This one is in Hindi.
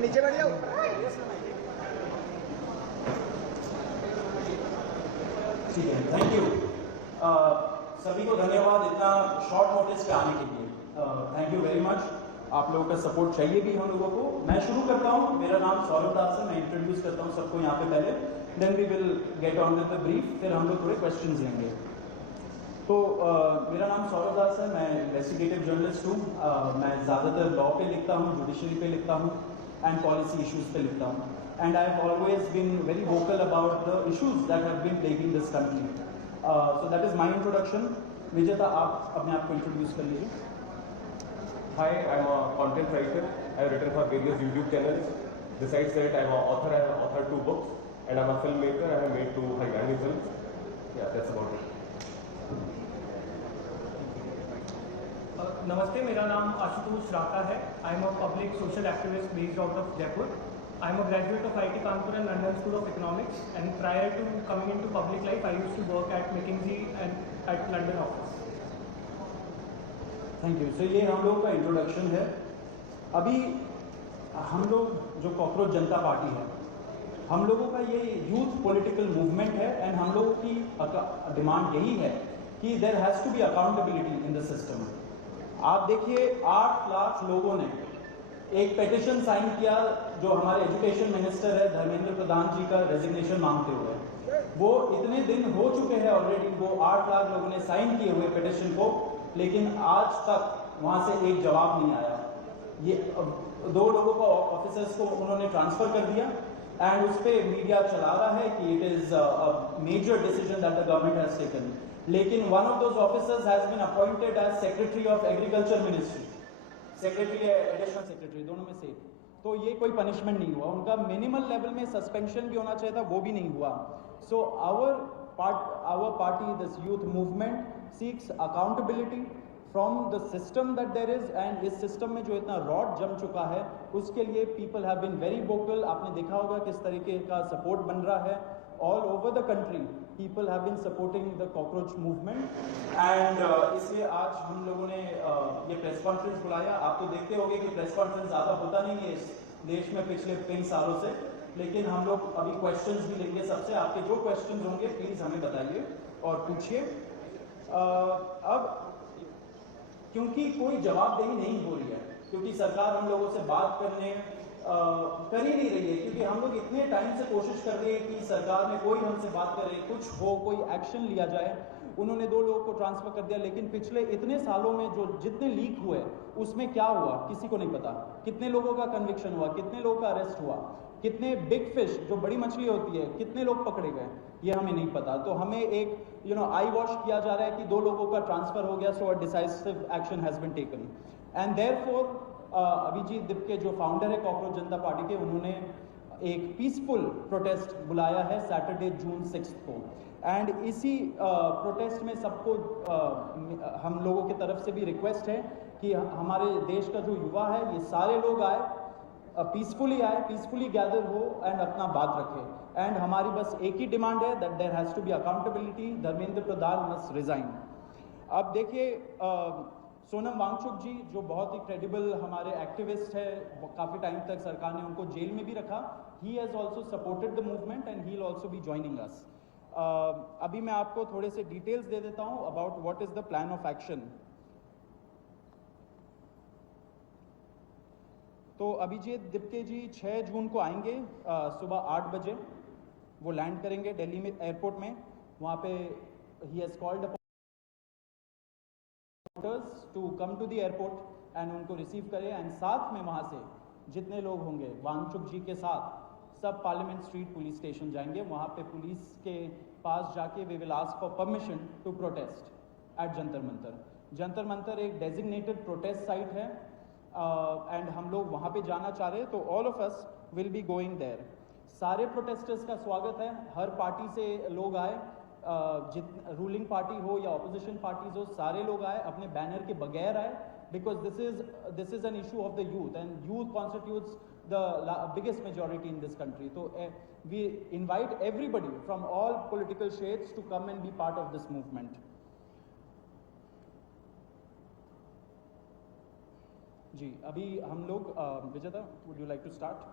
नीचे बैठ जाओ। ठीक है, थैंक यू। सभी को धन्यवाद इतना शॉर्ट नोटिस पे आने के लिए। Thank you very much. आप लोगों का सपोर्ट चाहिए भी हम लोगों को। मैं शुरू करता हूँ। मेरा नाम सौरभ दास है। मैं इंट्रोड्यूस करता हूँ सबको यहाँ पे पहले, then we will get on with the brief, फिर हम लोग थोड़े क्वेश्चंस लेंगे। तो मेरा नाम सौरभ दास है। मैं इन्वेस्टिगेटिव जर्नलिस्ट हूँ। मैं ज़्यादातर लॉ पे लिखता हूँ, जुडिशरी पे लिखता हूँ एंड पॉलिसी इश्यूज पे लिखता हूँ। And I have always been very vocal about the issues that have been plaguing this country. So that is my introduction. Vijeta, आप अपने आप को इंट्रोड्यूस कर लीजिए। Hi, I'm a content writer. I have written for various YouTube channels. Besides that, I'm an author. I have authored 2 books, and I'm a filmmaker. I have made 2 Haryani films. Yeah, that's about it. नमस्ते, मेरा नाम आशुतोष राका है। I am a public social activist based out of Jaipur. I am a graduate of IIT Kanpur and London school of economics, and prior to coming into public life I used to work at McKinsey and at London office. Thank you. सो ये हम लोग का इंट्रोडक्शन है। अभी हम लोग जो कॉकरोच जनता पार्टी है, हम लोगों का ये यूथ पॉलिटिकल मूवमेंट है एंड हम लोगों की डिमांड यही है कि there has to be accountability in the system. आप देखिए, 8 लाख लोगों ने एक पेटिशन साइन किया जो हमारे एजुकेशन मिनिस्टर है धर्मेंद्र प्रधान जी का रेजिग्नेशन मांगते हुए। वो इतने दिन हो चुके हैं ऑलरेडी, वो 8 लाख लोगों ने साइन किए हुए पेटिशन को, लेकिन आज तक वहाँ से एक जवाब नहीं आया। ये 2 लोगों को, ऑफिसर्स को उन्होंने ट्रांसफर कर दिया एंड उस पर मीडिया चला रहा है कि it is a major decision that the government has taken. लेकिन one of those officers has been appointed as secretary of agriculture ministry, secretary या एडिशनल सेक्रेटरी, दोनों में से। तो ये कोई पनिशमेंट नहीं हुआ उनका। मिनिमल लेवल में सस्पेंशन भी होना चाहिए था, वो भी नहीं हुआ। So our party, this youth movement seeks accountability from the system that there is, and इस सिस्टम में जो इतना रॉड जम चुका है उसके लिए people have been very vocal. आपने देखा होगा किस तरीके का सपोर्ट बन रहा है all over the country. People have been supporting the cockroach movement and इसलिए आज हम लोगों ने ये प्रेस कॉन्फ्रेंस बुलाया। आप तो देखते होंगे कि प्रेस कॉन्फ्रेंस ज़्यादा होता नहीं है इस देश में पिछले कई सालों से, लेकिन हम लोग अभी क्वेश्चंस भी लेंगे सबसे। आपके जो क्वेश्चंस होंगे प्लीज़ हमें बताइए और पूछिए। अब क्योंकि कोई जवाबदेही नहीं हो रही है, क्योंकि सरकार हम लोगों से बात करने कर ही नहीं रही है, क्योंकि हम लोग इतने टाइम से कोशिश कर रहे हैं कि सरकार में कोई हमसे बात करे, कुछ हो, कोई एक्शन लिया जाए। उन्होंने 2 लोगों को ट्रांसफर कर दिया, लेकिन पिछले इतने सालों में जो जितने लीक हुए उसमें क्या हुआ किसी को नहीं पता। कितने लोगों का कन्विक्शन हुआ, कितने लोगों का अरेस्ट हुआ, कितने बिग फिश जो बड़ी मछली होती है कितने लोग पकड़े गए, ये हमें नहीं पता। तो हमें एक आई वॉश किया जा रहा है कि 2 लोगों का ट्रांसफर हो गया, so a decisive action has been taken. And therefore Abhijit Dipke जो फाउंडर है कॉकरोच जनता पार्टी के, उन्होंने एक पीसफुल प्रोटेस्ट बुलाया है सैटरडे जून 6 को। एंड इसी प्रोटेस्ट में सबको हम लोगों की तरफ से भी रिक्वेस्ट है कि हमारे देश का जो युवा है ये सारे लोग आए, पीसफुली आए, पीसफुली गैदर हो एंड अपना बात रखें। एंड हमारी बस एक ही डिमांड है that there has to be accountability, Dharmendra Pradhan must resign. अब देखिए, सोनम वांगचुक जी जो बहुत ही क्रेडिबल हमारे एक्टिविस्ट है, काफ़ी टाइम तक सरकार ने उनको जेल में भी रखा। He has also supported the movement and he will also be joining us. अभी मैं आपको थोड़े से डिटेल्स दे देता हूँ about what is the plan of action. तो अभिजीत दिपके जी 6 जून को आएंगे सुबह 8 बजे। वो लैंड करेंगे दिल्ली में एयरपोर्ट में। वहाँ पे ही has called to come to the airport and उनको रिसीव करें। एंड साथ में वहाँ से जितने लोग होंगे वांगचुक जी के साथ सब पार्लियामेंट स्ट्रीट पुलिस स्टेशन जाएंगे। वहाँ पे पुलिस के पास जाके we will ask for permission to protest at Jantar Mantar. Jantar Mantar एक डेजिग्नेटेड प्रोटेस्ट साइट है एंड हम लोग वहाँ पे जाना चाह रहे हैं, तो all of us will be going there. सारे प्रोटेस्टर्स का स्वागत है, हर पार्टी से लोग आए रूलिंग पार्टी हो या ऑपोजिशन पार्टीज हो, सारे लोग आए, अपने बैनर के बगैर आए, because this is an issue of the youth and youth constitutes the biggest majority in this country. So we invite everybody from all political shades to come and be part of this movement. जी, अभी हम लोग विजेता, would you like to start?